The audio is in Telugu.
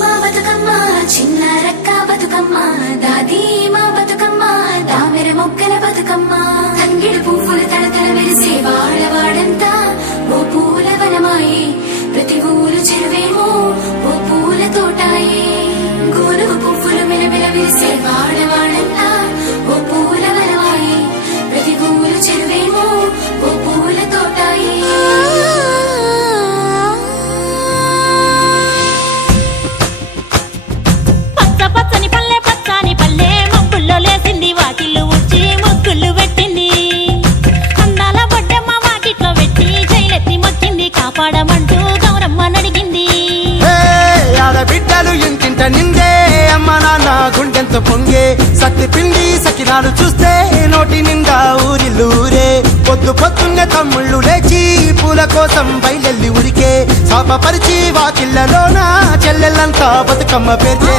మా బతుకమ్మ చిన్న రక్క బతుకమ్మ దాది మా బతుకమ్మ దామెర మొక్కల బతుకమ్మ తంగిడు పువ్వులు తడతడ మెరిసే వాడవాడంతా ఓ పూల వనమాయే ప్రతి ఊరు చెరువేమో ఓ పూల తోటాయే గోరుగు పువ్వులు మెలమెల విరిసే వాడవాడంతా ఓ పూల వనమాయే ప్రతి ఊరు చెరువేమో ఓ పూల తోటాయే పచ్చని పల్లె పచ్చని పల్లె మబ్బుల్లో లేసింది వాకిళ్ళు ఉచ్చి ముగ్గులు పెట్టింది అందాల బొడ్డమ్మ వాకిట్లో పెట్టి జైలెత్తి మొక్కింది కాపాడమంటూ గౌరమ్మ నడిగింది ఆడబిడ్డలు ఇంటింట నిందే అమ్మ నాన్న గుండెంతో పొంగే సత్తి పిండి సకినాలు చూస్తే నోటి నిండా ఊరిల్లూరే పొద్దు పొద్దున్నే తమ్ముళ్ళు లేచి పూల కోసం బయలెల్లి ఉరికే శాపపరిచి వాకిళ్ళలోన చెల్లెళ్ళంతా బతుకమ్మ పేర్చే